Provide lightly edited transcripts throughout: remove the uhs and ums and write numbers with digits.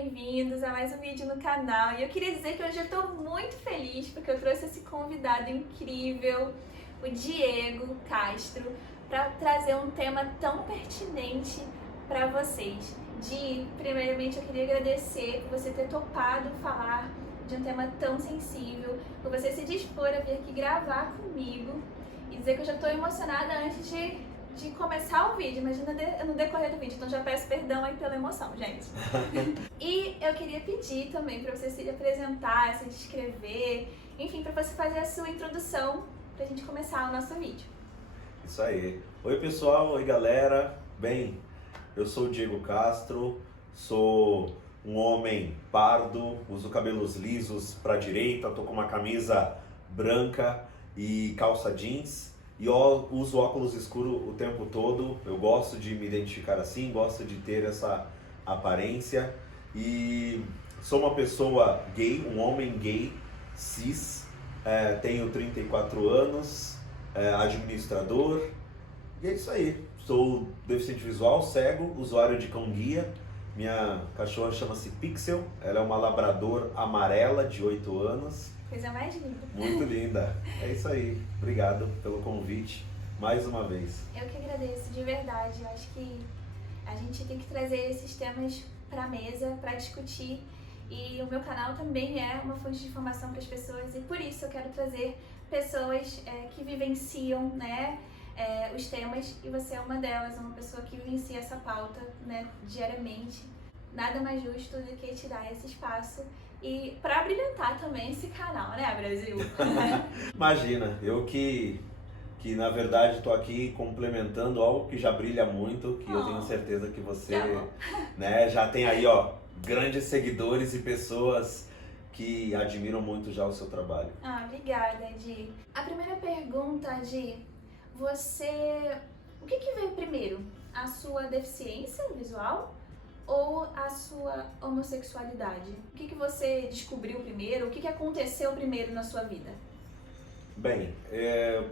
bem-vindos a mais um vídeo no canal. E eu queria dizer que hoje eu estou muito feliz porque eu trouxe esse convidado incrível, o Diego Castro, para trazer um tema tão pertinente para vocês. Di, primeiramente eu queria agradecer por você ter topado falar de um tema tão sensível, por você se dispor a vir aqui gravar comigo e dizer que eu já estou emocionada antes de começar o vídeo, imagina no decorrer do vídeo, então já peço perdão aí pela emoção, gente. E eu queria pedir também para você se apresentar, se descrever, enfim, para você fazer a sua introdução pra gente começar o nosso vídeo. Isso aí. Oi pessoal, oi galera. Bem, eu sou o Diego Castro, sou um homem pardo, uso cabelos lisos para a direita, tô com uma camisa branca e calça jeans. E eu uso óculos escuros o tempo todo, eu gosto de me identificar assim, gosto de ter essa aparência. E sou uma pessoa gay, um homem gay, cis, tenho 34 anos, administrador, e é isso aí. Sou deficiente visual, cego, usuário de cão-guia. Minha cachorra chama-se Pixel, ela é uma labrador amarela de 8 anos. Coisa mais linda. Muito linda. É isso aí. Obrigado pelo convite, mais uma vez. Eu que agradeço, de verdade. Eu acho que a gente tem que trazer esses temas para a mesa, para discutir. E o meu canal também é uma fonte de informação para as pessoas. E por isso eu quero trazer pessoas que vivenciam, né, os temas. E você é uma delas, uma pessoa que vivencia essa pauta, né, diariamente. Nada mais justo do que te dar esse espaço e para brilhantar também esse canal, né, Brasil? Imagina, eu que na verdade estou aqui complementando algo que já brilha muito, que eu tenho certeza que você, né, já tem aí, ó, grandes seguidores e pessoas que admiram muito já o seu trabalho. Ah, obrigada, Di. A primeira pergunta, Di, o que veio primeiro? A sua deficiência visual ou a sua homossexualidade? O que você descobriu primeiro? O que aconteceu primeiro na sua vida? Bem,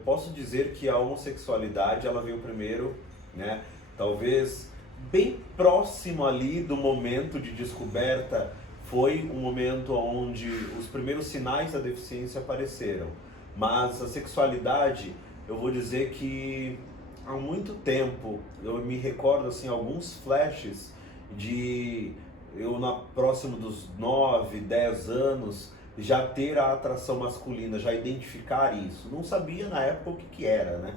posso dizer que a homossexualidade ela veio primeiro, né? Talvez bem próximo ali do momento de descoberta foi um momento onde os primeiros sinais da deficiência apareceram. Mas a sexualidade, eu vou dizer que há muito tempo, eu me recordo assim alguns flashes de eu próximo dos 9, 10 anos já ter a atração masculina, já identificar isso. Não sabia na época o que era, né?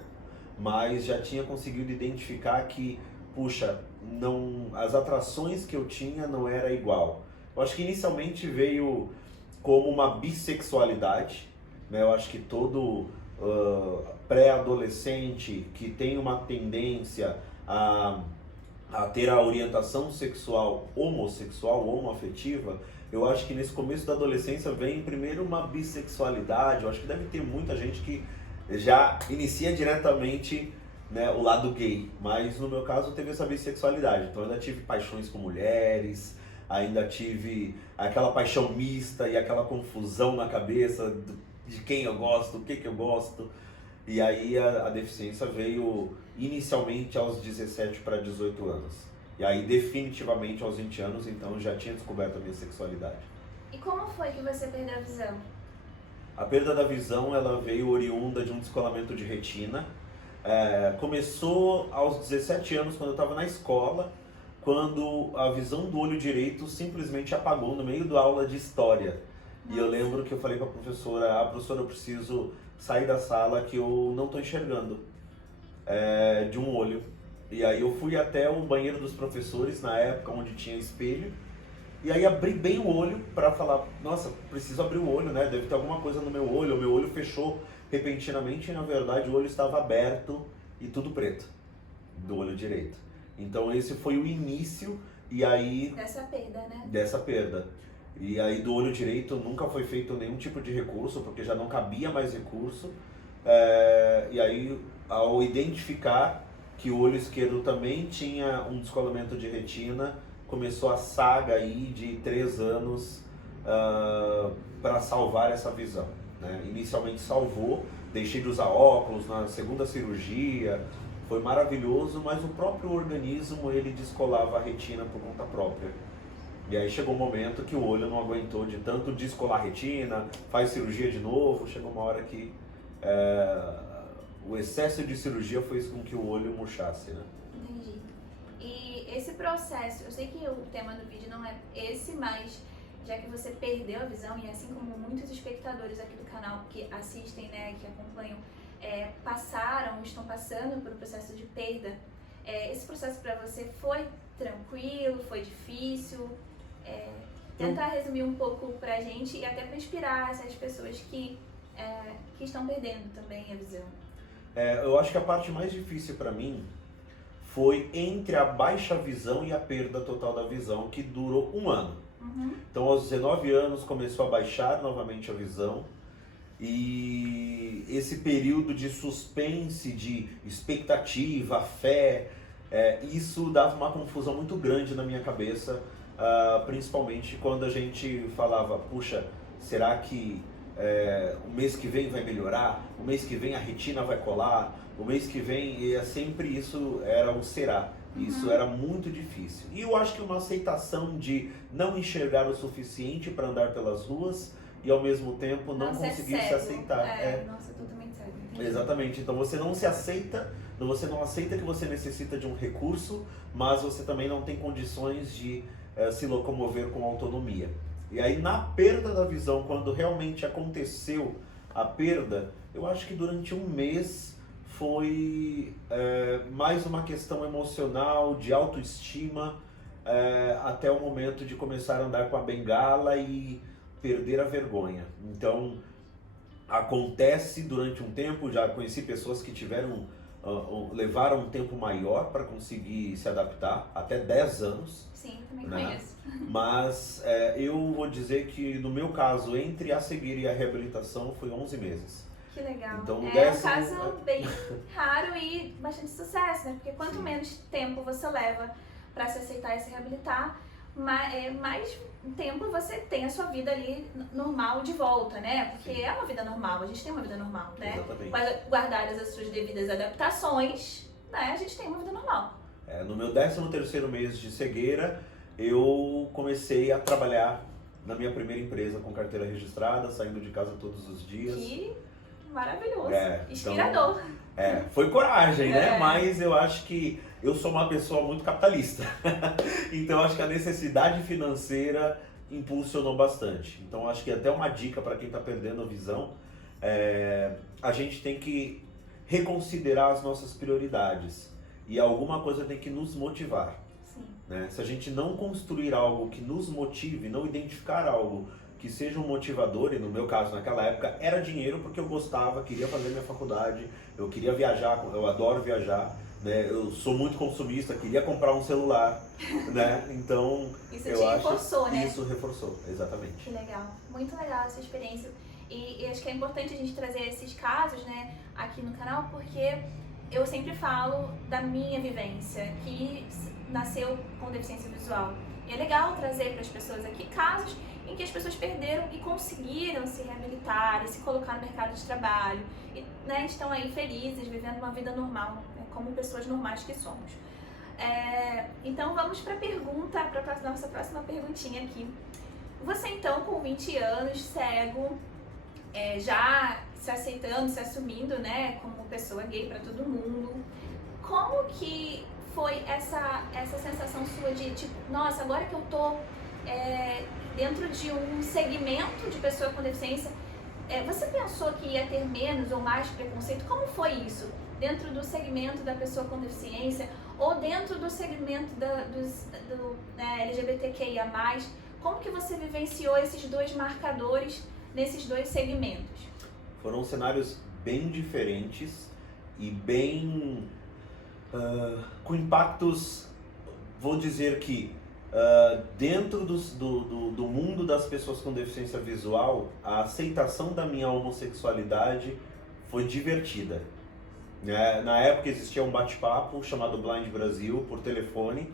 Mas já tinha conseguido identificar que, puxa, as atrações que eu tinha não era igual. Eu acho que inicialmente veio como uma bissexualidade, né? Eu acho que todo pré-adolescente que tem uma tendência a ter a orientação sexual homossexual, homoafetiva, eu acho que nesse começo da adolescência vem primeiro uma bissexualidade. Eu acho que deve ter muita gente que já inicia diretamente, né, o lado gay, mas no meu caso teve essa bissexualidade. Então eu ainda tive paixões com mulheres, ainda tive aquela paixão mista e aquela confusão na cabeça de quem eu gosto, o que eu gosto. E aí a deficiência veio inicialmente aos 17 para 18 anos. E aí definitivamente aos 20 anos, então já tinha descoberto a minha sexualidade. E como foi que você perdeu a visão? A perda da visão ela veio oriunda de um descolamento de retina. Começou aos 17 anos, quando eu estava na escola, quando a visão do olho direito simplesmente apagou no meio da aula de história. Nossa. E eu lembro que eu falei para a professora, eu preciso sair da sala que eu não estou enxergando de um olho. E aí eu fui até o banheiro dos professores, na época onde tinha espelho, e aí abri bem o olho para falar, nossa, preciso abrir o olho, né? Deve ter alguma coisa no meu olho. O meu olho fechou repentinamente e na verdade o olho estava aberto e tudo preto, do olho direito. Então esse foi o início, e aí... Dessa perda, né? Dessa perda. E aí do olho direito nunca foi feito nenhum tipo de recurso, porque já não cabia mais recurso. E aí, ao identificar que o olho esquerdo também tinha um descolamento de retina, começou a saga aí de 3 anos para salvar essa visão, né? Inicialmente salvou, deixei de usar óculos na segunda cirurgia, foi maravilhoso, mas o próprio organismo ele descolava a retina por conta própria. E aí chegou um momento que o olho não aguentou de tanto descolar a retina, faz cirurgia de novo, chegou uma hora que o excesso de cirurgia fez com que o olho murchasse, né? Entendi. E esse processo, eu sei que o tema do vídeo não é esse, mas já que você perdeu a visão, e assim como muitos espectadores aqui do canal que assistem, né, que acompanham, estão passando por um processo de perda, esse processo para você foi tranquilo, foi difícil? Tentar resumir um pouco pra gente e até para inspirar essas pessoas que estão perdendo também a visão. Eu acho que a parte mais difícil para mim foi entre a baixa visão e a perda total da visão, que durou 1 ano. Uhum. Então, aos 19 anos, começou a baixar novamente a visão. E esse período de suspense, de expectativa, fé, isso dava uma confusão muito grande na minha cabeça, principalmente quando a gente falava, puxa, será que o mês que vem vai melhorar? O mês que vem a retina vai colar? O mês que vem, sempre isso era o será. Isso era muito difícil. E eu acho que uma aceitação de não enxergar o suficiente para andar pelas ruas e ao mesmo tempo não conseguir se aceitar. Nossa, totalmente cego. Exatamente. Então você não se aceita, você não aceita que você necessita de um recurso, mas você também não tem condições de se locomover com autonomia. E aí na perda da visão, quando realmente aconteceu a perda, eu acho que durante 1 mês foi mais uma questão emocional, de autoestima, até o momento de começar a andar com a bengala e perder a vergonha. Então, acontece durante um tempo, já conheci pessoas que levaram um tempo maior para conseguir se adaptar, até 10 anos. Sim, também né? conheço. Mas eu vou dizer que no meu caso, entre a cegueira e a reabilitação, foi 11 meses. Que legal. Então, Um caso bem raro e bastante sucesso, né? Porque quanto menos tempo você leva para se aceitar e se reabilitar, mais tempo você tem a sua vida ali normal de volta, né? Porque é uma vida normal, a gente tem uma vida normal, né? Exatamente. Guardadas as suas devidas adaptações, né? A gente tem uma vida normal. No meu 13º mês de cegueira, eu comecei a trabalhar na minha primeira empresa com carteira registrada, saindo de casa todos os dias. Que maravilhoso, Então, inspirador. Foi coragem, né? Mas eu acho que eu sou uma pessoa muito capitalista. Então eu acho que a necessidade financeira impulsionou bastante. Então eu acho que até uma dica para quem está perdendo a visão, a gente tem que reconsiderar as nossas prioridades. E alguma coisa tem que nos motivar. Sim. Né? Se a gente não construir algo que nos motive, não identificar algo que seja um motivador, e no meu caso, naquela época, era dinheiro porque eu gostava, queria fazer minha faculdade, eu queria viajar, eu adoro viajar, né? Eu sou muito consumista, queria comprar um celular, né? Então, isso te reforçou, né? Isso reforçou, exatamente. Que legal, muito legal essa experiência. E acho que é importante a gente trazer esses casos, né, aqui no canal, porque eu sempre falo da minha vivência, que nasceu com deficiência visual. E é legal trazer para as pessoas aqui casos em que as pessoas perderam e conseguiram se reabilitar e se colocar no mercado de trabalho e, né, estão aí felizes, vivendo uma vida normal, né, como pessoas normais que somos. Então vamos para a nossa próxima perguntinha aqui. Você então, com 20 anos, cego, já se aceitando, se assumindo, né, como pessoa gay para todo mundo, como que foi essa sensação sua de tipo, nossa, agora que eu tô dentro de um segmento de pessoa com deficiência, você pensou que ia ter menos ou mais preconceito? Como foi isso? Dentro do segmento da pessoa com deficiência ou dentro do segmento do LGBTQIA+, como que você vivenciou esses dois marcadores nesses dois segmentos? Foram cenários bem diferentes e bem com impactos, vou dizer que dentro do mundo das pessoas com deficiência visual, a aceitação da minha homossexualidade foi divertida. Na época existia um bate-papo chamado Blind Brasil por telefone,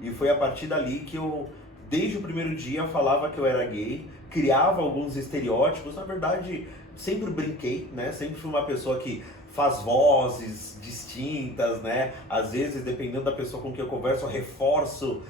e foi a partir dali que eu, desde o primeiro dia, falava que eu era gay, criava alguns estereótipos. Na verdade, sempre brinquei, né? Sempre fui uma pessoa que faz vozes distintas, né? Às vezes, dependendo da pessoa com quem eu converso, eu reforço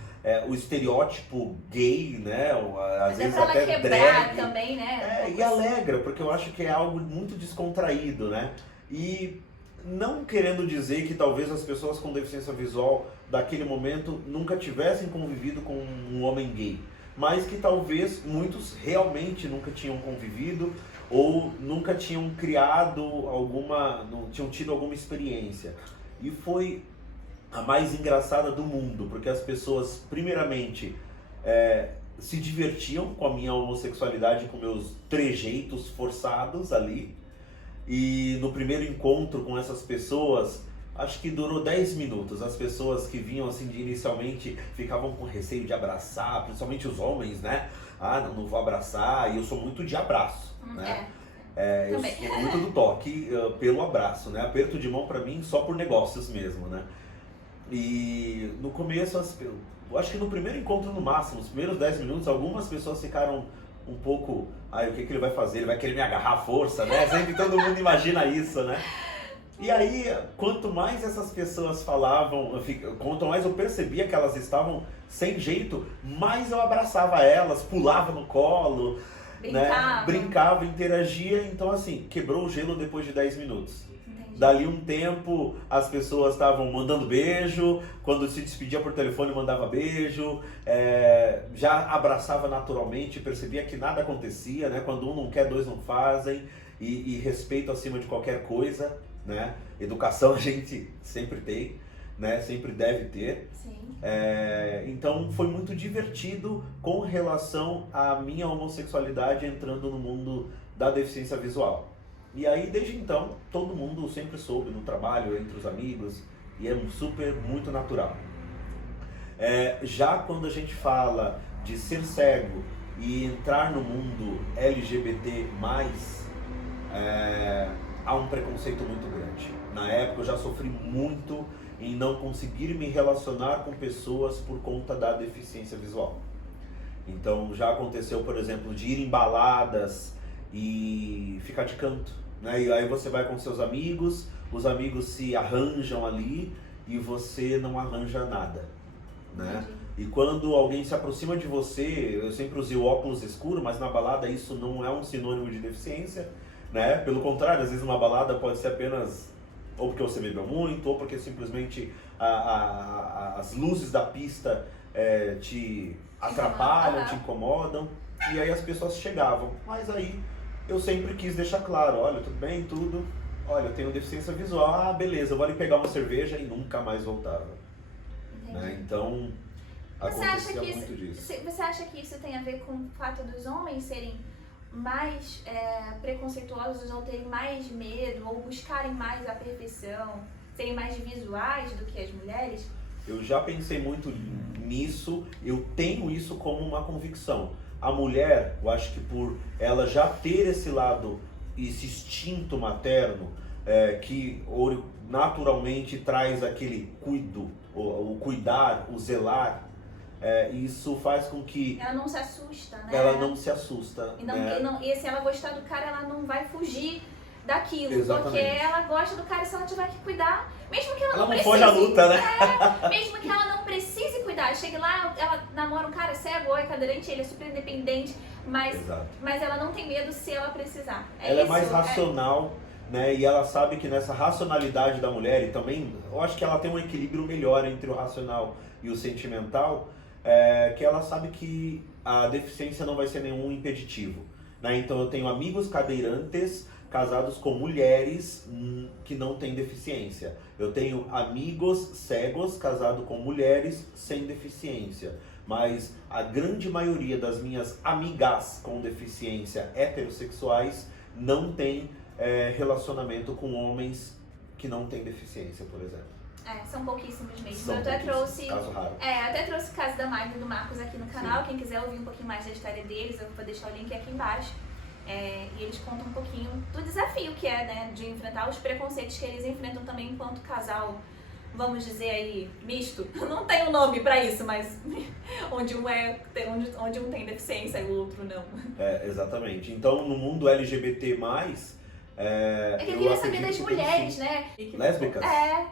o estereótipo gay, né? Às vezes pra ela até quebrar drag. também, né? E alegra, porque eu acho que é algo muito descontraído, né? E não querendo dizer que talvez as pessoas com deficiência visual daquele momento nunca tivessem convivido com um homem gay, mas que talvez muitos realmente nunca tinham convivido ou nunca tinham criado não tinham tido alguma experiência. E foi a mais engraçada do mundo, porque as pessoas, primeiramente, se divertiam com a minha homossexualidade, com meus trejeitos forçados ali. E no primeiro encontro com essas pessoas, acho que durou 10 minutos. As pessoas que vinham assim inicialmente ficavam com receio de abraçar, principalmente os homens, né? Ah, não vou abraçar, e eu sou muito de abraço, né? Eu sou muito do toque pelo abraço, né? Aperto de mão pra mim só por negócios mesmo, né? E no começo, eu acho que no primeiro encontro no máximo, os primeiros 10 minutos, algumas pessoas ficaram um pouco, o que ele vai fazer? Ele vai querer me agarrar à força, né? Sempre todo mundo imagina isso, né? E aí, quanto mais essas pessoas falavam, quanto mais eu percebia que elas estavam sem jeito, mais eu abraçava elas, pulava no colo, né? Brincava, interagia. Então assim, quebrou o gelo depois de 10 minutos. Entendi. Dali um tempo, as pessoas estavam mandando beijo, quando se despedia por telefone mandava beijo, já abraçava naturalmente, percebia que nada acontecia, né? Quando um não quer, dois não fazem, e respeito acima de qualquer coisa, né? Educação a gente sempre tem, né? Sempre deve ter. Sim. Então foi muito divertido com relação à minha homossexualidade entrando no mundo da deficiência visual. E aí, desde então, todo mundo sempre soube no trabalho, entre os amigos, e é muito natural. Já quando a gente fala de ser cego e entrar no mundo LGBT+, há um preconceito muito grande. Na época eu já sofri muito em não conseguir me relacionar com pessoas por conta da deficiência visual. Então já aconteceu, por exemplo, de ir em baladas e ficar de canto, né? E aí você vai com seus amigos, os amigos se arranjam ali e você não arranja nada, né? E quando alguém se aproxima de você, eu sempre usei o óculos escuro, mas na balada isso não é um sinônimo de deficiência, né? Pelo contrário, às vezes uma balada pode ser apenas ou porque você bebeu muito, ou porque simplesmente as luzes da pista te atrapalham, te incomodam, e aí as pessoas chegavam. Mas aí eu sempre quis deixar claro, olha, tudo bem, tudo, olha, eu tenho deficiência visual, beleza, eu vou ali pegar uma cerveja e nunca mais voltava. Né? Então, acontecia muito disso. Você acha que isso tem a ver com o fato dos homens serem mais preconceituosos ou terem mais medo ou buscarem mais a perfeição, serem mais visuais do que as mulheres? Eu já pensei muito nisso, eu tenho isso como uma convicção. A mulher, eu acho que por ela já ter esse lado, esse instinto materno, que naturalmente traz aquele o cuidar, o zelar, isso faz com que ela não se assusta, né? Ela não se assusta. E se ela gostar do cara, ela não vai fugir daquilo. Exatamente. Porque ela gosta do cara, se ela tiver que cuidar, mesmo que ela não precise. Foge à luta, né? Mesmo que ela não precise cuidar. Chega lá, ela namora um cara cego, é cadeirante, ele é super independente, mas ela não tem medo se ela precisar. Ela é mais racional, né? E ela sabe que nessa racionalidade da mulher, e também eu acho que ela tem um equilíbrio melhor entre o racional e o sentimental, que ela sabe que a deficiência não vai ser nenhum impeditivo, né? Então eu tenho amigos cadeirantes casados com mulheres que não têm deficiência. Eu tenho amigos cegos casados com mulheres sem deficiência. Mas a grande maioria das minhas amigas com deficiência heterossexuais não tem relacionamento com homens que não têm deficiência, por exemplo. São pouquíssimos mesmo. Eu até trouxe. Caso raro. Até trouxe o caso da Magda e do Marcos aqui no canal. Sim. Quem quiser ouvir um pouquinho mais da história deles, eu vou deixar o link aqui embaixo. E eles contam um pouquinho do desafio que é, né, de enfrentar os preconceitos que eles enfrentam também enquanto casal, vamos dizer aí, misto. Não tem um nome pra isso, mas onde um tem deficiência e o outro não. Exatamente. Então, no mundo LGBT+, É que eu queria saber das mulheres, né? Lésbicas?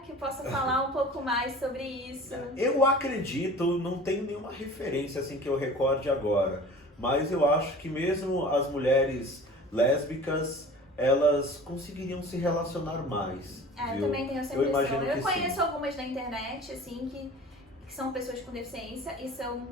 Que possa falar um pouco mais sobre isso. Eu acredito, não tenho nenhuma referência assim que eu recorde agora, mas eu acho que mesmo as mulheres lésbicas, elas conseguiriam se relacionar mais. Eu também tenho essa Eu impressão. imagino Eu que conheço sim. algumas na internet, assim, que são pessoas com deficiência e são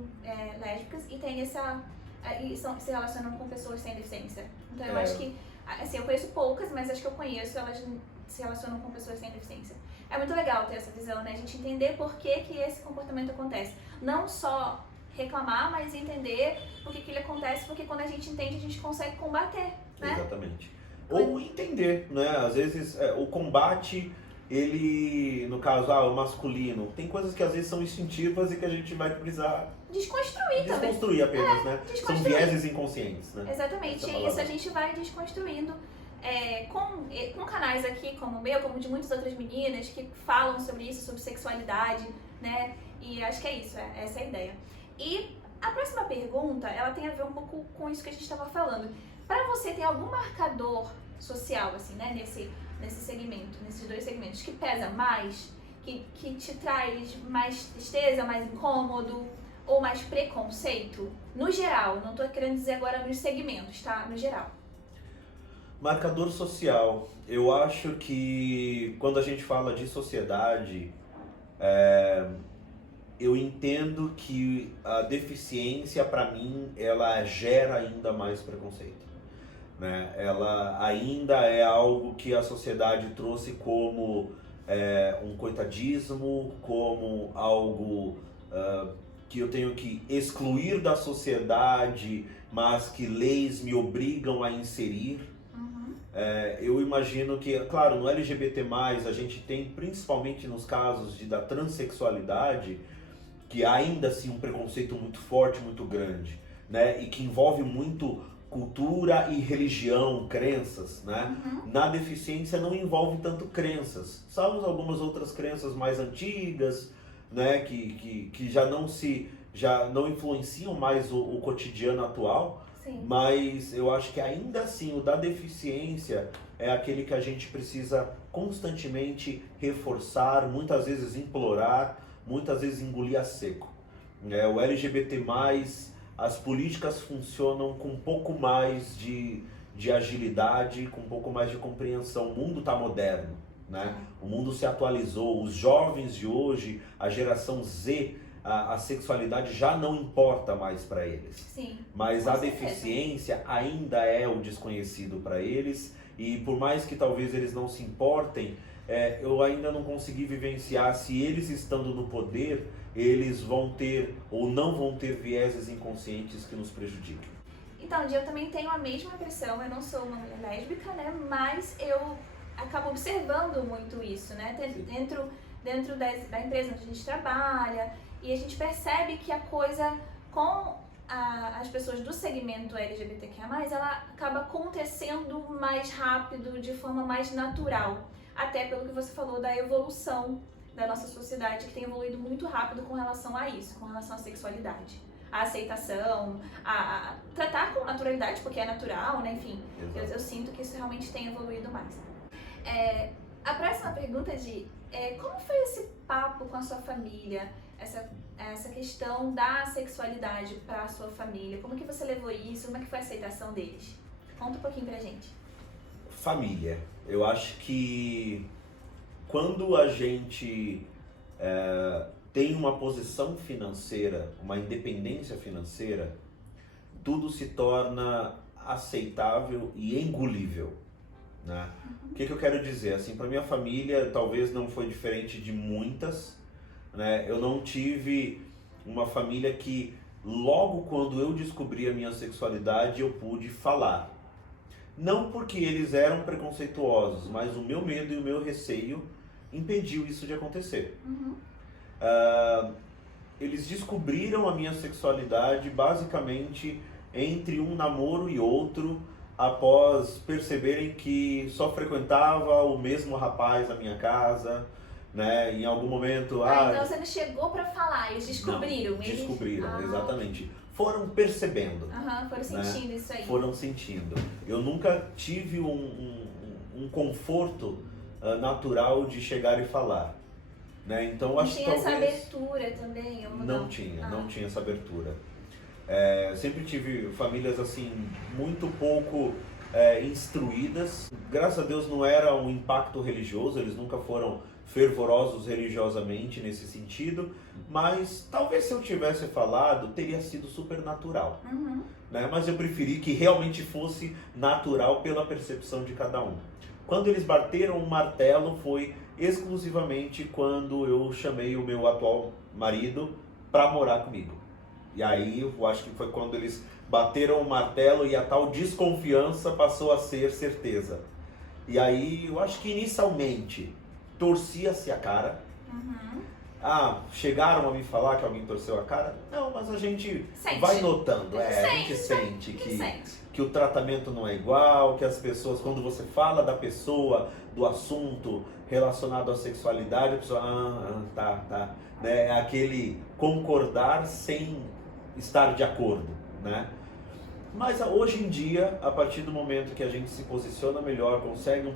lésbicas e tem se relacionam com pessoas sem deficiência. Então eu acho que, assim, eu conheço poucas, mas acho que eu conheço, elas se relacionam com pessoas sem deficiência. É muito legal ter essa visão, né? A gente entender por que esse comportamento acontece. Não só reclamar, mas entender por que ele acontece, porque quando a gente entende, a gente consegue combater, né? Exatamente. Ou entender, né? Às vezes o combate, ele, no caso, o masculino, tem coisas que às vezes são instintivas e que a gente vai precisar desconstruir apenas, né? São vieses inconscientes, né? Exatamente, e isso a gente vai desconstruindo com canais aqui como o meu, como de muitas outras meninas que falam sobre isso, sobre sexualidade, né? E acho que é isso, essa é a ideia. E a próxima pergunta, ela tem a ver um pouco com isso que a gente estava falando. Para você, tem algum marcador social, assim, né, nesse segmento, nesses dois segmentos, que pesa mais, que te traz mais tristeza, mais incômodo ou mais preconceito? No geral, não tô querendo dizer agora nos segmentos, tá? No geral. Marcador social. Eu acho que quando a gente fala de sociedade, eu entendo que a deficiência, para mim, ela gera ainda mais preconceito, né? Ela ainda é algo que a sociedade trouxe como um coitadismo, como algo que eu tenho que excluir da sociedade, mas que leis me obrigam a inserir. Eu imagino que, claro, no LGBT+, a gente tem, principalmente nos casos da transexualidade, que há ainda assim um preconceito muito forte, muito grande, né? E que envolve muito cultura e religião, crenças, né? Na deficiência não envolve tanto crenças, salvo algumas outras crenças mais antigas, né? Que já não influenciam mais o cotidiano atual. Sim. Mas eu acho que ainda assim o da deficiência é aquele que a gente precisa constantemente reforçar, muitas vezes implorar, muitas vezes engolir a seco. O LGBT+, as políticas funcionam com um pouco mais de agilidade, com um pouco mais de compreensão. O mundo está moderno, né? O mundo se atualizou, os jovens de hoje, a geração Z, a sexualidade já não importa mais para eles. Sim, mas a deficiência ainda é o desconhecido para eles, e por mais que talvez eles não se importem, eu ainda não consegui vivenciar se eles estando no poder, eles vão ter ou não vão ter vieses inconscientes que nos prejudiquem. Então, eu também tenho a mesma impressão, eu não sou uma mulher lésbica, né, mas eu acabo observando muito isso, né, dentro da empresa onde a gente trabalha. E a gente percebe que a coisa com as pessoas do segmento LGBTQIA+, ela acaba acontecendo mais rápido, de forma mais natural. Até pelo que você falou da evolução da nossa sociedade, que tem evoluído muito rápido com relação a isso, com relação à sexualidade. A aceitação, a tratar com naturalidade, porque é natural, né? Enfim, eu sinto que isso realmente tem evoluído mais. A próxima pergunta é como foi esse papo com a sua família? Essa questão da sexualidade para a sua família, como que você levou isso, como é que foi a aceitação deles? Conta um pouquinho pra gente. Família. Eu acho que quando a gente tem uma posição financeira, uma independência financeira, tudo se torna aceitável e engolível, né? O que eu quero dizer? Assim, para minha família, talvez não foi diferente de muitas, né? Eu não tive uma família que logo quando eu descobri a minha sexualidade eu pude falar. Não porque eles eram preconceituosos, mas o meu medo e o meu receio impediu isso de acontecer. Eles descobriram a minha sexualidade basicamente entre um namoro e outro, após perceberem que só frequentava o mesmo rapaz na minha casa, né? Em algum momento... então você não chegou pra falar, eles descobriram. Não, descobriram, exatamente. Foram percebendo. Foram sentindo, né? Isso aí. Foram sentindo. Eu nunca tive um um conforto natural de chegar e falar. Né? Então, Não acho que tinha essa talvez... abertura também? Ou Não tinha, Ah. não tinha essa abertura. Sempre tive famílias assim, muito pouco instruídas. Graças a Deus não era um impacto religioso, eles nunca foram fervorosos religiosamente nesse sentido, mas talvez se eu tivesse falado, teria sido super natural. Uhum. Né? Mas eu preferi que realmente fosse natural pela percepção de cada um. Quando eles bateram o martelo foi exclusivamente quando eu chamei o meu atual marido para morar comigo. E aí eu acho que foi quando eles bateram o martelo e a tal desconfiança passou a ser certeza. E aí eu acho que inicialmente torcia-se a cara. Uhum. Chegaram a me falar que alguém torceu a cara? Não, mas a gente Sente. vai notando, a Sente, gente sente Sente. que o tratamento não é igual, que as pessoas, quando você fala da pessoa, do assunto relacionado à sexualidade, a pessoa, tá, né? É aquele concordar sem estar de acordo, né? Mas hoje em dia, a partir do momento que a gente se posiciona melhor, consegue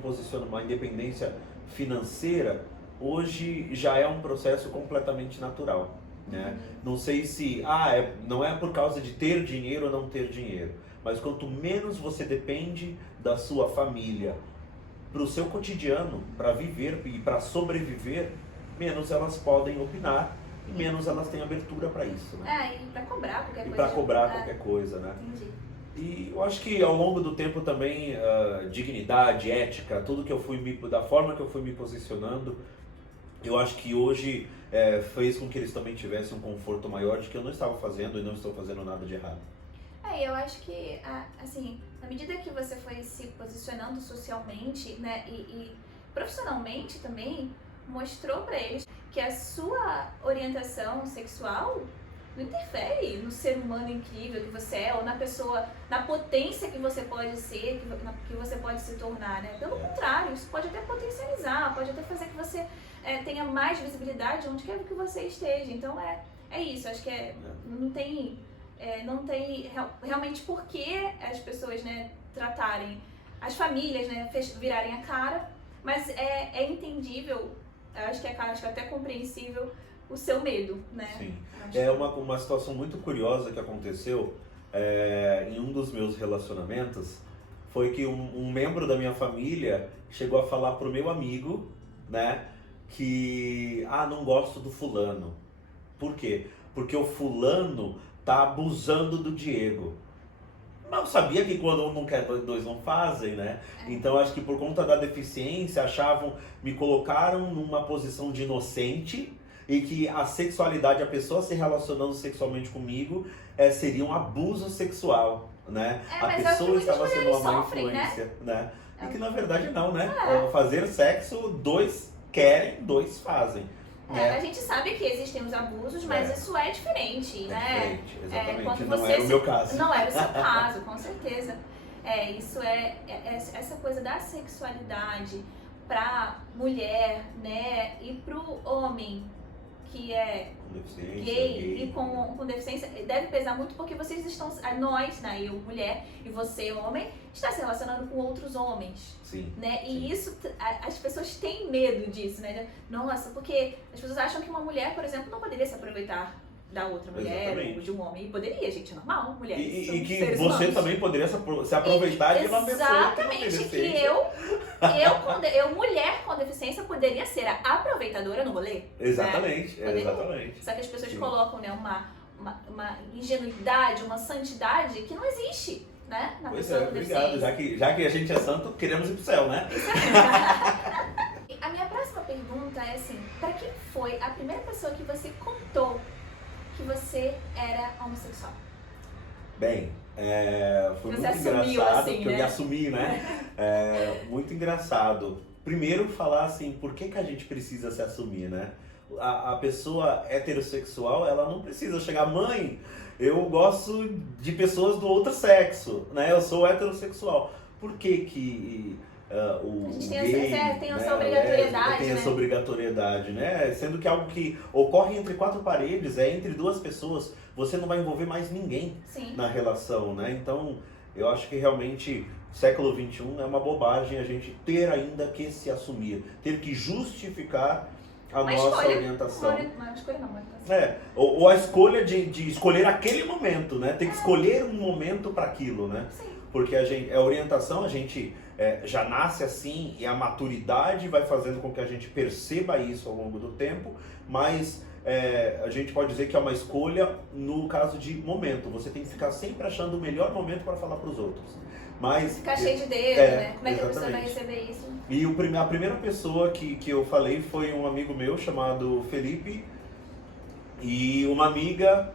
uma independência financeira, hoje já é um processo completamente natural, né? Não sei se, não é por causa de ter dinheiro ou não ter dinheiro, mas quanto menos você depende da sua família para o seu cotidiano, para viver e para sobreviver, menos elas podem opinar e menos elas têm abertura para isso, né? E para cobrar qualquer coisa. E para cobrar qualquer coisa, né? Entendi. E eu acho que ao longo do tempo também, dignidade, ética, tudo que eu fui da forma que eu fui me posicionando, eu acho que hoje fez com que eles também tivessem um conforto maior de que eu não estava fazendo e não estou fazendo nada de errado. Eu acho que, assim, na medida que você foi se posicionando socialmente, né, e profissionalmente também, mostrou pra eles que a sua orientação sexual não interfere no ser humano incrível que você é, ou na pessoa, na potência que você pode ser, que você pode se tornar, né? Pelo contrário, isso pode até potencializar, pode até fazer que você tenha mais visibilidade onde quer que você esteja. Então é isso, acho que não tem realmente por que as pessoas, né, tratarem as famílias, né, virarem a cara, mas é entendível, acho que é até compreensível o seu medo, né? Sim. Acho Uma situação muito curiosa que aconteceu em um dos meus relacionamentos foi que um membro da minha família chegou a falar pro meu amigo, né, que não gosto do fulano. Por quê? Porque o fulano tá abusando do Diego. Não sabia que quando um não quer, dois não fazem, né? Então acho que por conta da deficiência me colocaram numa posição de inocente e que a sexualidade, a pessoa se relacionando sexualmente comigo, seria um abuso sexual, né? A mas pessoa estava sendo uma má sofrem, influência, né? E que na verdade não, né? Fazer sexo, dois querem, dois fazem. A gente sabe que existem os abusos, mas isso é diferente, né? Diferente, exatamente. Quando não você era o meu caso. Não era o seu caso, com certeza. Isso essa coisa da sexualidade pra mulher, né? E pro homem que é gay e com deficiência, deve pesar muito porque vocês estão, nós, né, eu, mulher, e você, homem, está se relacionando com outros homens. Sim. Né? E isso, as pessoas têm medo disso, né? Nossa, porque as pessoas acham que uma mulher, por exemplo, não poderia se aproveitar da outra mulher. Exatamente. Ou de um homem. E poderia, gente, é normal, mulher. E que você humanos. Também poderia se aproveitar de uma pessoa. Exatamente, que eu, mulher com deficiência, poderia ser a aproveitadora no rolê. Exatamente, né? Exatamente. Só que as pessoas colocam, né, uma ingenuidade, uma santidade que não existe. Né? Na pois obrigado. Já que a gente é santo, queremos ir pro céu, né? A minha próxima pergunta é assim, pra quem foi a primeira pessoa que você contou que você era homossexual? Bem, foi você muito engraçado, assim, porque né? eu me assumi, né? Muito engraçado. Primeiro falar assim, por que a gente precisa se assumir, né? A pessoa heterossexual, ela não precisa chegar, mãe, eu gosto de pessoas do outro sexo, né? Eu sou heterossexual. Por que o gay tem essa obrigatoriedade, tem essa obrigatoriedade, né? Sendo que algo que ocorre entre quatro paredes, entre duas pessoas, você não vai envolver mais ninguém na relação, né? Então, eu acho que realmente século XXI é uma bobagem a gente ter ainda que se assumir, ter que justificar a Uma nossa escolha. orientação. Uma escolha não, uma orientação. Ou a escolha de escolher aquele momento, né? Tem que escolher um momento para aquilo, né? Sim. Porque a orientação, a gente já nasce assim e a maturidade vai fazendo com que a gente perceba isso ao longo do tempo, mas a gente pode dizer que é uma escolha no caso de momento. Você tem que ficar sempre achando o melhor momento para falar para os outros. Mas, ficar cheio de dedo, né? Como é que a pessoa vai receber isso? E a primeira pessoa que eu falei foi um amigo meu chamado Felipe e uma amiga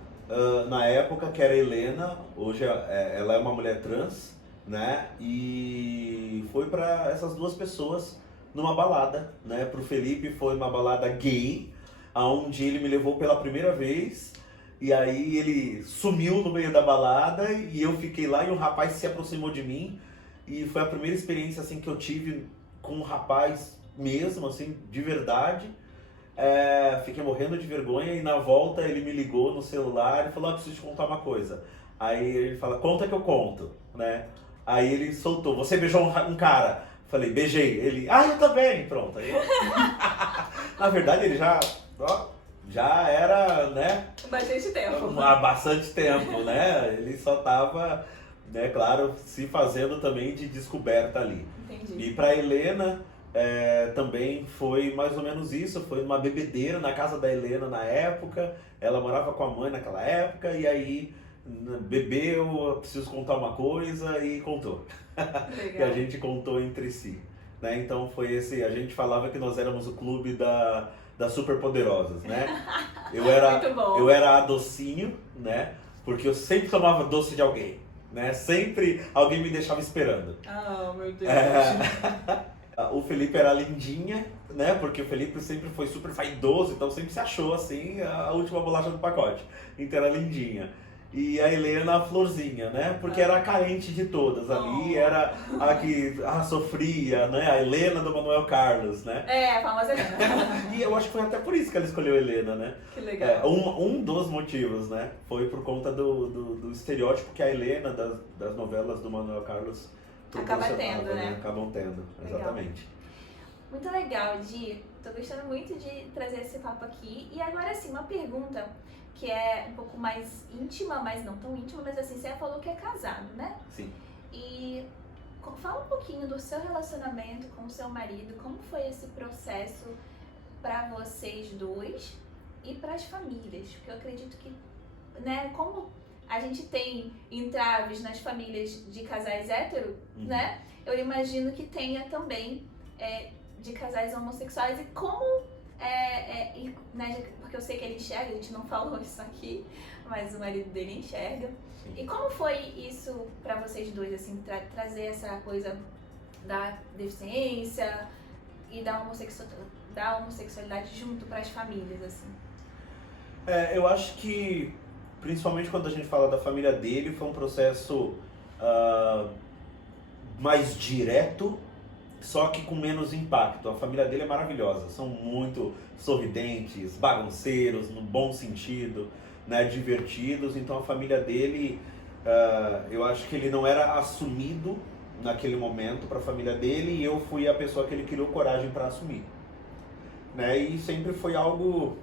na época que era Helena, hoje ela é uma mulher trans, né? E foi para essas duas pessoas numa balada, né? Pro Felipe foi uma balada gay, onde ele me levou pela primeira vez. E aí ele sumiu no meio da balada e eu fiquei lá e um rapaz se aproximou de mim. E foi a primeira experiência assim que eu tive com um rapaz mesmo, assim, de verdade. Fiquei morrendo de vergonha e na volta ele me ligou no celular e falou, preciso te contar uma coisa. Aí ele fala, conta que eu conto, né? Aí ele soltou, você beijou um cara? Falei, beijei. Ele, eu também. Pronto. Aí, na verdade ele já era, né? Bastante tempo. Há bastante tempo, né? Ele só tava, né, claro, se fazendo também de descoberta ali. Entendi. E para Helena também foi mais ou menos isso. Foi uma bebedeira na casa da Helena na época. Ela morava com a mãe naquela época e aí bebeu, preciso contar uma coisa e contou. E a gente contou entre si. Né? Então foi a gente falava que nós éramos o clube das superpoderosas, né? Muito bom. Eu era a docinho, né? Porque eu sempre tomava doce de alguém, né? Sempre alguém me deixava esperando. Meu Deus. O Felipe era a lindinha, né? Porque o Felipe sempre foi super vaidoso, então sempre se achou assim a última bolacha do pacote. Então era lindinha. E a Helena a florzinha, né? Porque era a carente de todas ali, era a que sofria, né? A Helena do Manuel Carlos, né? A famosa Helena. E eu acho que foi até por isso que ela escolheu a Helena, né? Que legal. Um dos motivos, né? Foi por conta do estereótipo que a Helena das novelas do Manuel Carlos acaba tendo, né? Acabam tendo, legal. Exatamente. Muito legal, Di. Tô gostando muito de trazer esse papo aqui. E agora, assim, uma pergunta que é um pouco mais íntima, mas não tão íntima, mas assim, você falou que é casado, né? Sim. E fala um pouquinho do seu relacionamento com o seu marido, como foi esse processo para vocês dois e para as famílias, porque eu acredito que, né, como a gente tem entraves nas famílias de casais héteros, né, eu imagino que tenha também de casais homossexuais e como né, porque eu sei que ele enxerga, a gente não falou isso aqui, mas o marido dele enxerga. Sim. E como foi isso pra vocês dois, assim, trazer essa coisa da deficiência e da homossexualidade junto para as famílias, assim? Eu acho que, principalmente quando a gente fala da família dele, foi um processo mais direto, só que com menos impacto. A família dele é maravilhosa, são muito sorridentes, bagunceiros, no bom sentido, né, divertidos. Então a família dele, eu acho que ele não era assumido naquele momento para a família dele e eu fui a pessoa que ele criou coragem para assumir. Né? E sempre foi algo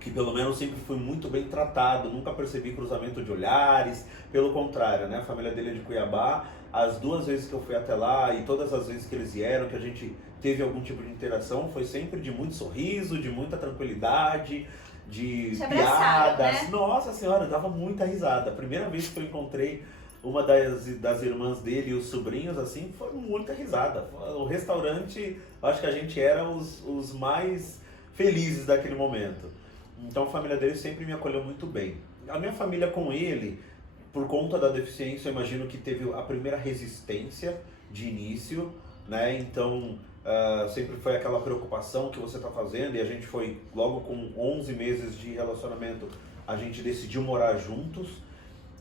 que pelo menos sempre fui muito bem tratado, nunca percebi cruzamento de olhares, pelo contrário, né? A família dele é de Cuiabá, as 2 vezes que eu fui até lá e todas as vezes que eles vieram, que a gente teve algum tipo de interação, foi sempre de muito sorriso, de muita tranquilidade, de piadas. Né? Nossa senhora, eu dava muita risada. A primeira vez que eu encontrei uma das irmãs dele e os sobrinhos, assim, foi muita risada. O restaurante, acho que a gente era os mais felizes daquele momento. Então a família dele sempre me acolheu muito bem. A minha família com ele, por conta da deficiência, eu imagino que teve a primeira resistência de início, né? Então sempre foi aquela preocupação que você está fazendo e a gente foi, logo com 11 meses de relacionamento, a gente decidiu morar juntos.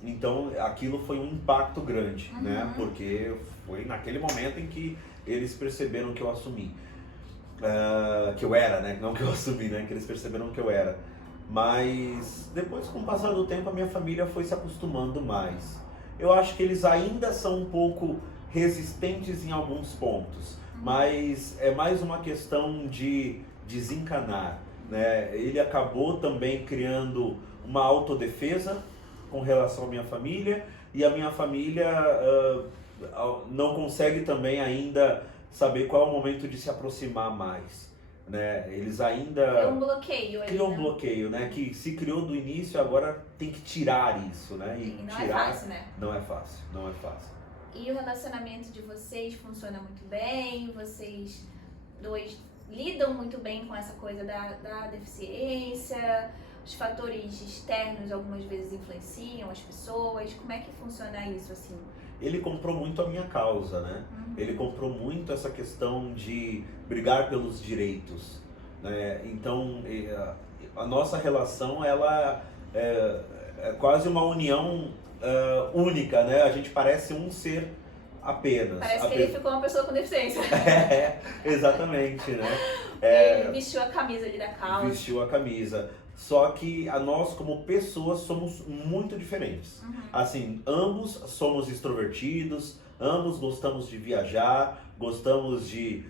Então aquilo foi um impacto grande, né? Porque foi naquele momento em que eles perceberam que eu assumi. Que eu era, né? Não que eu assumi, né? Que eles perceberam que eu era. Mas depois, com o passar do tempo, a minha família foi se acostumando mais. Eu acho que eles ainda são um pouco resistentes em alguns pontos, mas é mais uma questão de desencanar, né? Ele acabou também criando uma autodefesa com relação à minha família, e a minha família não consegue também ainda saber qual é o momento de se aproximar mais, né? Eles ainda Criou um bloqueio ali, criou um né? bloqueio, né? Que se criou do início, agora tem que tirar isso, né? E não tirar é fácil, né? não é fácil, não é fácil. E o relacionamento de vocês funciona muito bem? Vocês dois lidam muito bem com essa coisa da deficiência? Os fatores externos algumas vezes influenciam as pessoas? Como é que funciona isso, assim? Ele comprou muito a minha causa, né? Ele comprou muito essa questão de brigar pelos direitos, né? Então, a nossa relação, ela é quase uma união única, né? A gente parece um ser apenas. Parece que ele ficou uma pessoa com deficiência. Exatamente, né? Ele vestiu a camisa ali da causa. Vestiu a camisa. Só que nós, como pessoas, somos muito diferentes. Assim, ambos somos extrovertidos, ambos gostamos de viajar, gostamos de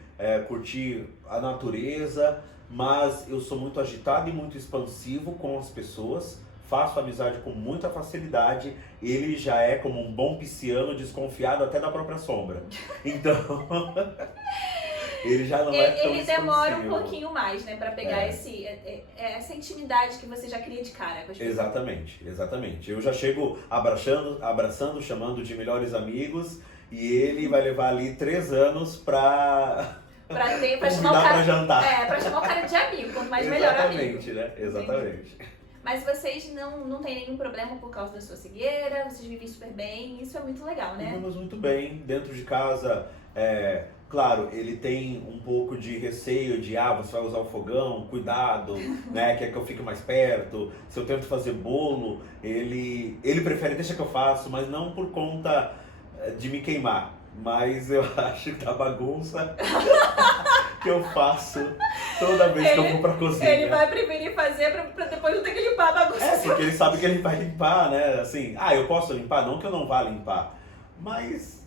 curtir a natureza, mas eu sou muito agitado e muito expansivo com as pessoas, faço amizade com muita facilidade. Ele já é, como um bom pisciano, desconfiado até da própria sombra. Então... ele já não é tão Ele demora um expansivo. pouquinho mais, né, pra pegar essa intimidade que você já cria de cara com as pessoas. Exatamente, exatamente. Eu já chego abraçando, chamando de melhores amigos, e ele vai levar ali 3 anos pra chamar o convidar cara, pra jantar. pra chamar o cara de amigo, quanto mais melhor amigo. Exatamente, né? Exatamente. Mas vocês não têm nenhum problema por causa da sua cegueira, vocês vivem super bem, isso é muito legal, né? Vivemos muito bem, dentro de casa, claro, ele tem um pouco de receio de, você vai usar o fogão, cuidado, né, quer que eu fique mais perto. Se eu tento fazer bolo, ele prefere, deixa que eu faço, mas não por conta de me queimar, mas eu acho que a bagunça que eu faço toda vez que eu vou pra cozinha. Ele vai preferir fazer pra depois não ter que limpar a bagunça. Porque ele sabe que ele vai limpar, né, assim, eu posso limpar, não que eu não vá limpar, mas...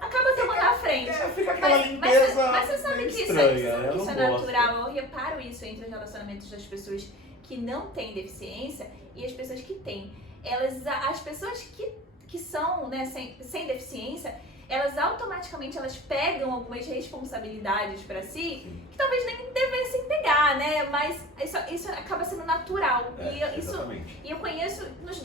acaba tomando a frente. Fica aquela limpeza mas você sabe meio que estranha, né? isso é natural. Eu reparo isso entre os relacionamentos das pessoas que não têm deficiência e as pessoas que têm. As pessoas que são, né, sem deficiência, elas automaticamente elas pegam algumas responsabilidades pra si que talvez nem devessem pegar, né? Mas isso acaba sendo natural. Exatamente. E eu conheço nas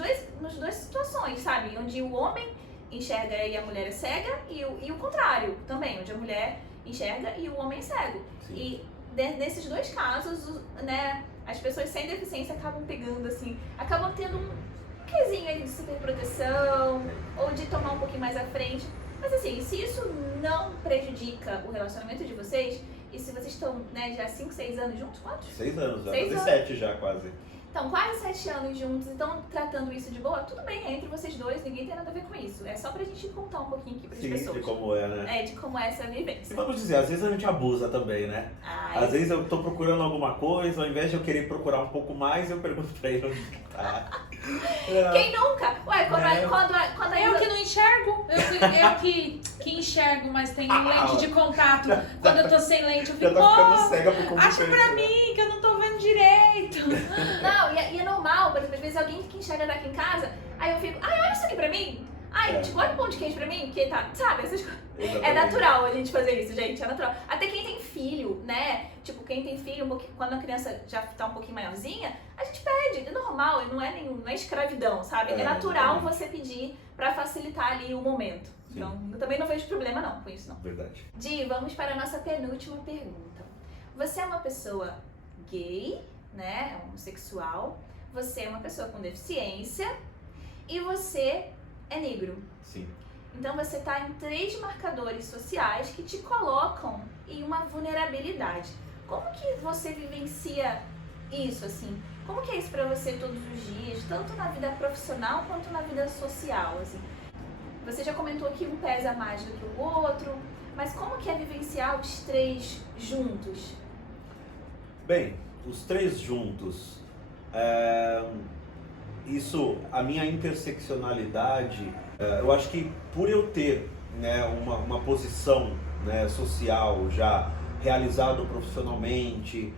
duas situações, sabe? Onde o homem enxerga e a mulher é cega, e o contrário também, onde a mulher enxerga e o homem é cego. Sim. E nesses dois casos, né, as pessoas sem deficiência acabam pegando, assim, acabam tendo um quesinho aí de superproteção, ou de tomar um pouquinho mais à frente. Mas assim, se isso não prejudica o relacionamento de vocês, e se vocês estão, né, já 5, 6 anos juntos, quantos? 6 anos, já 6 fazer 7 já quase. Então, quase 7 anos juntos, então tratando isso de boa, tudo bem, é entre vocês dois, ninguém tem nada a ver com isso. É só pra gente contar um pouquinho aqui pras pessoas. De como é, né? De como é essa E vivência. vamos dizer, às vezes a gente abusa também, né? Às vezes eu tô procurando alguma coisa, ao invés de eu querer procurar um pouco mais, eu pergunto pra ele onde que tá. Quem nunca? Ué, quando Eu que não enxergo, eu que enxergo, mas tem lente de contato. Quando eu tô sem lente, eu Já fico, tá ficando cega por conta acha pra mim que eu não tô vendo direito. Não, e é normal, por exemplo, às vezes alguém que enxerga daqui em casa, aí eu fico, olha isso aqui pra mim. Tipo, olha o pão de queijo pra mim, que tá, sabe, essas coisas. Exatamente. É natural a gente fazer isso, gente, é natural. Até quem tem filho, né? Tipo, quem tem filho, quando a criança já tá um pouquinho maiorzinha, a gente pede, é normal, não é escravidão, sabe? É natural exatamente. você pedir pra facilitar ali o momento. Sim. Então, eu também não vejo problema não com isso, não. Verdade. Di, vamos para a nossa penúltima pergunta. Você é uma pessoa gay, né? Homossexual. Você é uma pessoa com deficiência e você é negro. Sim. Então você está em 3 marcadores sociais que te colocam em uma vulnerabilidade. Como que você vivencia isso, assim? Como que é isso para você todos os dias, tanto na vida profissional quanto na vida social, assim? Você já comentou que um pesa mais do que o outro, mas como que é vivenciar os 3 juntos? Bem, os 3 juntos, a minha interseccionalidade, eu acho que por eu ter né, uma posição, né, social já realizado profissionalmente,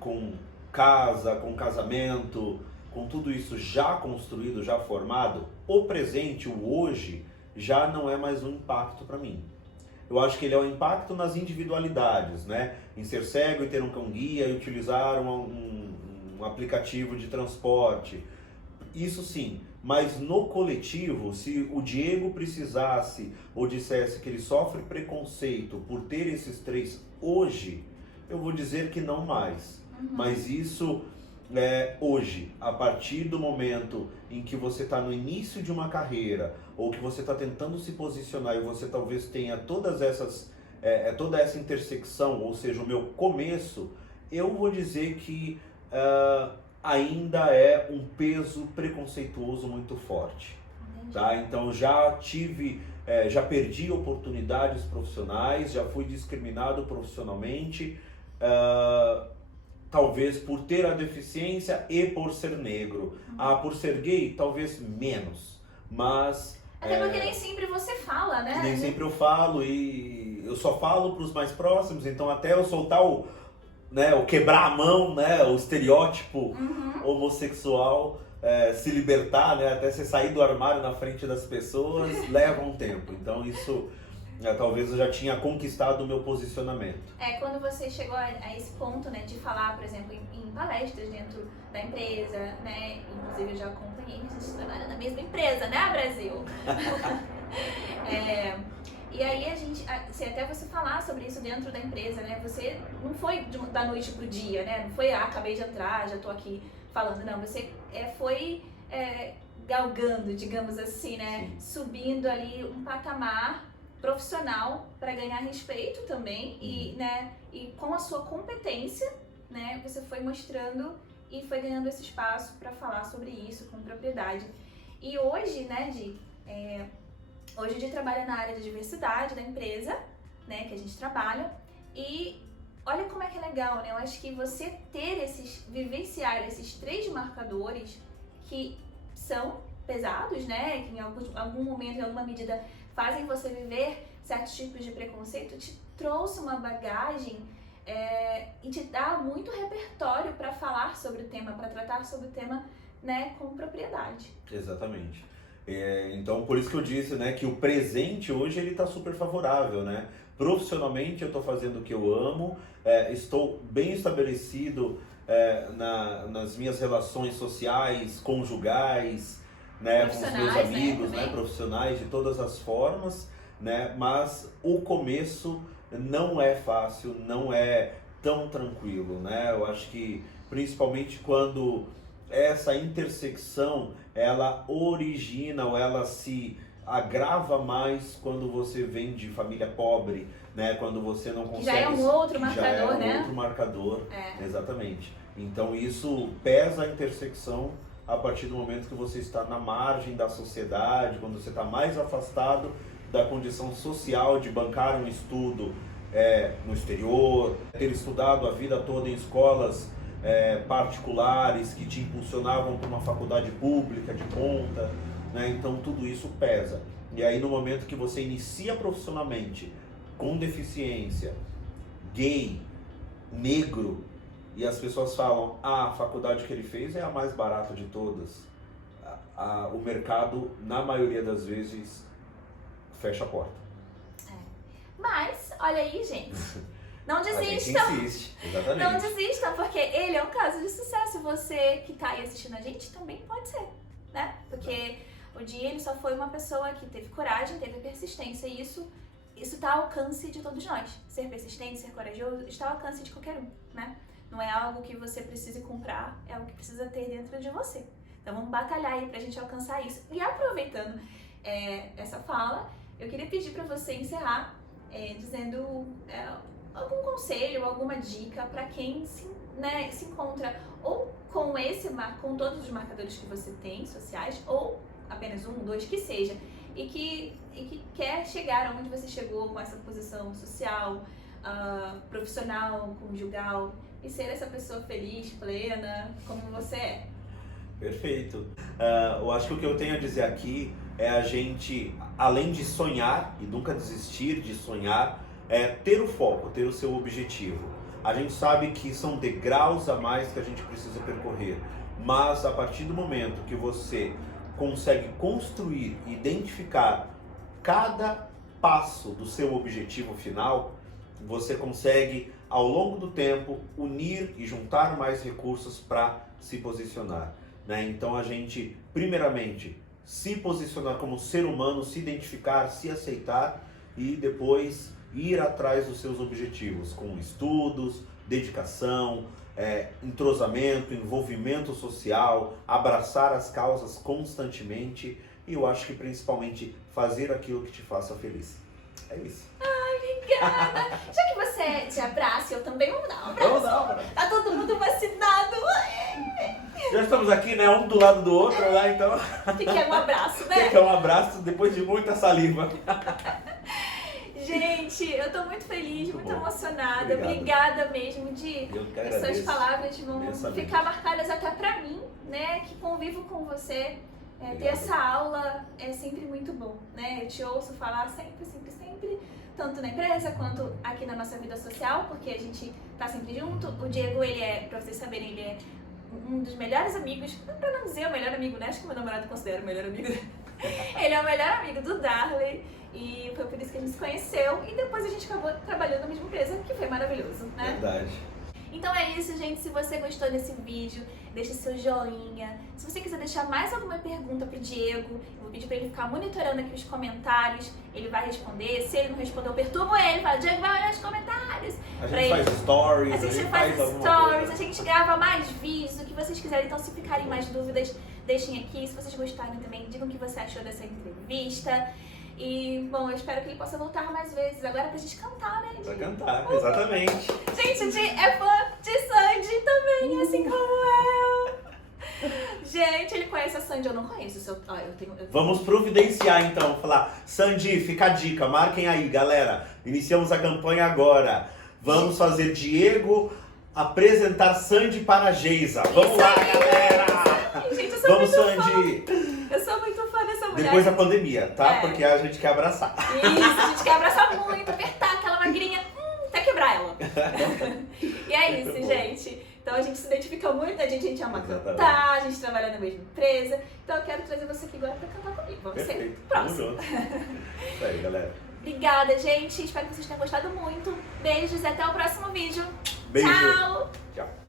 com casa, com casamento, com tudo isso já construído, já formado, o presente, o hoje, já não é mais um impacto para mim. Eu acho que ele é um impacto nas individualidades, né? Em ser cego e ter um cão-guia e utilizar um aplicativo de transporte. Isso sim, mas no coletivo, se o Diego precisasse ou dissesse que ele sofre preconceito por ter esses 3 hoje, eu vou dizer que não mais. Mas isso hoje, a partir do momento em que você está no início de uma carreira ou que você está tentando se posicionar e você talvez tenha toda essa intersecção, ou seja, o meu começo, eu vou dizer que ainda é um peso preconceituoso muito forte. Tá? Então já perdi oportunidades profissionais, já fui discriminado profissionalmente, talvez por ter a deficiência e por ser negro. Por ser gay, talvez menos, mas... Até porque nem sempre você fala, né? Nem sempre eu falo, e eu só falo para os mais próximos, então até eu soltar o quebrar a mão, né, o estereótipo homossexual, se libertar, né, até você sair do armário na frente das pessoas, leva um tempo. Então isso... talvez eu já tinha conquistado o meu posicionamento. Quando você chegou a esse ponto, né, de falar, por exemplo, em palestras dentro da empresa, né, inclusive eu já acompanhei, a gente trabalha na mesma empresa, né, Brasil? E aí até você falar sobre isso dentro da empresa, né, você não foi da noite pro dia, né, não foi, acabei de entrar, já tô aqui falando, não, você foi galgando, digamos assim, né, subindo ali um patamar profissional para ganhar respeito também e com a sua competência, né, você foi mostrando e foi ganhando esse espaço para falar sobre isso com propriedade. E hoje, né, hoje a gente trabalha na área de diversidade da empresa, né, que a gente trabalha, e olha como é que é legal, né, eu acho que você vivenciar esses 3 marcadores que são pesados, né, que em algum momento, em alguma medida, fazem você viver certos tipos de preconceito, te trouxe uma bagagem e te dá muito repertório para falar sobre o tema, para tratar sobre o tema, né, com propriedade. Exatamente. Então, por isso que eu disse, né, que o presente hoje ele está super favorável, né? Profissionalmente eu estou fazendo o que eu amo, estou bem estabelecido nas minhas relações sociais, conjugais, né, com os meus amigos, né, profissionais de todas as formas, né, mas o começo não é fácil, não é tão tranquilo, né? Eu acho que principalmente quando essa intersecção ela origina ou ela se agrava mais quando você vem de família pobre, né? Quando você não consegue... Que já é um outro marcador, né? Outro marcador, exatamente. Então isso pesa a intersecção a partir do momento que você está na margem da sociedade, quando você está mais afastado da condição social de bancar um estudo no exterior, ter estudado a vida toda em escolas particulares que te impulsionavam para uma faculdade pública de ponta, né? Então tudo isso pesa. E aí no momento que você inicia profissionalmente com deficiência, gay, negro, e as pessoas falam, a faculdade que ele fez é a mais barata de todas, o mercado, na maioria das vezes, fecha a porta. Mas, olha aí, gente, não desistam. A gente insiste, exatamente. Não desistam, porque ele é um caso de sucesso. Você que tá aí assistindo a gente também pode ser, né? Porque o Di, ele só foi uma pessoa que teve coragem, teve persistência, e isso está ao alcance de todos nós. Ser persistente, ser corajoso, está ao alcance de qualquer um, né? Não é algo que você precise comprar, é algo que precisa ter dentro de você. Então vamos batalhar aí pra gente alcançar isso. E aproveitando essa fala, eu queria pedir para você encerrar dizendo algum conselho, alguma dica para quem se encontra ou com todos os marcadores que você tem, sociais, ou apenas 1, 2, que seja, e que quer chegar onde você chegou com essa posição social, profissional, conjugal, e ser essa pessoa feliz, plena, como você é. Perfeito. Eu acho que o que eu tenho a dizer aqui é a gente, além de sonhar e nunca desistir de sonhar, é ter o foco, ter o seu objetivo. A gente sabe que são degraus a mais que a gente precisa percorrer, mas a partir do momento que você consegue construir, identificar cada passo do seu objetivo final, você consegue, ao longo do tempo, unir e juntar mais recursos para se posicionar, né? Então a gente, primeiramente, se posicionar como ser humano, se identificar, se aceitar e depois ir atrás dos seus objetivos, com estudos, dedicação, entrosamento, envolvimento social, abraçar as causas constantemente e eu acho que principalmente fazer aquilo que te faça feliz. É isso. Obrigada! Já que você é de abraço, eu também vou dar um abraço. Vamos dar um abraço. Tá todo mundo vacinado. Já estamos aqui, né? Um do lado do outro, lá, então. Que é um abraço, né? Que é um abraço depois de muita saliva. Gente, eu tô muito feliz, muito bom. emocionada. Obrigado. Obrigada mesmo de Eu que as suas agradeço. palavras vão imensamente. ficar marcadas até pra mim, né? Que convivo com você. Ter Obrigado. essa aula é sempre muito bom, né? Eu te ouço falar sempre, sempre, sempre, tanto na empresa quanto aqui na nossa vida social, porque a gente tá sempre junto. O Diego, ele é, pra vocês saberem, ele é um dos melhores amigos, pra não dizer o melhor amigo, né? Acho que meu namorado considera o melhor amigo. Ele é o melhor amigo do Darley e foi por isso que a gente se conheceu e depois a gente acabou trabalhando na mesma empresa, que foi maravilhoso, né? Verdade. Então é isso, gente. Se você gostou desse vídeo, deixa seu joinha. Se você quiser deixar mais alguma pergunta pro Diego, eu vou pedir pra ele ficar monitorando aqui os comentários. Ele vai responder. Se ele não responder, eu perturbo ele. Falo, Diego, vai olhar os comentários. A Pra gente ele. faz stories, A gente faz alguma stories, coisa. a gente grava mais vídeos, o que vocês quiserem. Então, se ficarem mais dúvidas, deixem aqui. Se vocês gostarem também, digam o que você achou dessa entrevista. E, bom, eu espero que ele possa voltar mais vezes. Agora pra gente cantar, né, Pra Di? cantar, exatamente. Gente, o Di é fã de Sandy também, assim como eu. Gente, ele conhece a Sandy, eu não conheço. Eu tenho... Vamos providenciar então, falar, Sandy, fica a dica, marquem aí, galera. Iniciamos a campanha agora. Vamos fazer Diego apresentar Sandy para a Geisa. Vamos lá, galera! Gente, eu sou Vamos, muito Sandy! fã. Eu sou muito fã dessa mulher. Depois da pandemia, tá? É. Porque a gente quer abraçar. Isso, a gente quer abraçar muito, apertar aquela magrinha, até quebrar ela. E é isso, Muito bom. gente. Então a gente se identifica muito, a gente ama Exatamente. cantar, a gente trabalha na mesma empresa. Então eu quero trazer você aqui agora pra cantar comigo. Vamos ser Perfeito. Tamo próximo. junto. Isso aí, galera. Obrigada, gente. Espero que vocês tenham gostado muito. Beijos e até o próximo vídeo. Beijo. Tchau! Tchau.